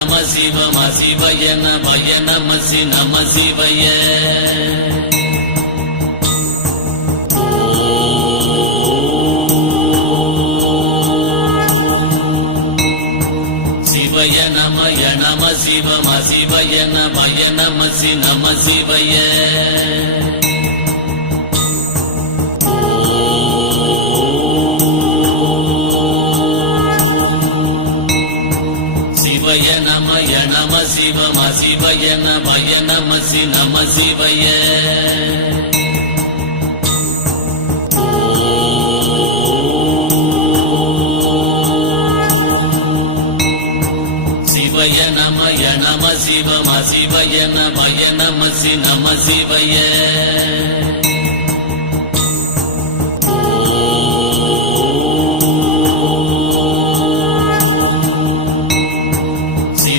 நம சிவம சிவய நமய நம நம சிவய சிவய நமய நம சிவம சிவய நமய நம நம சிவய சிவய நமய நம சிவம சிவய நமய நம நம சிவய சிவய நமய நம சிவம சிவய நமய நம நம சிவய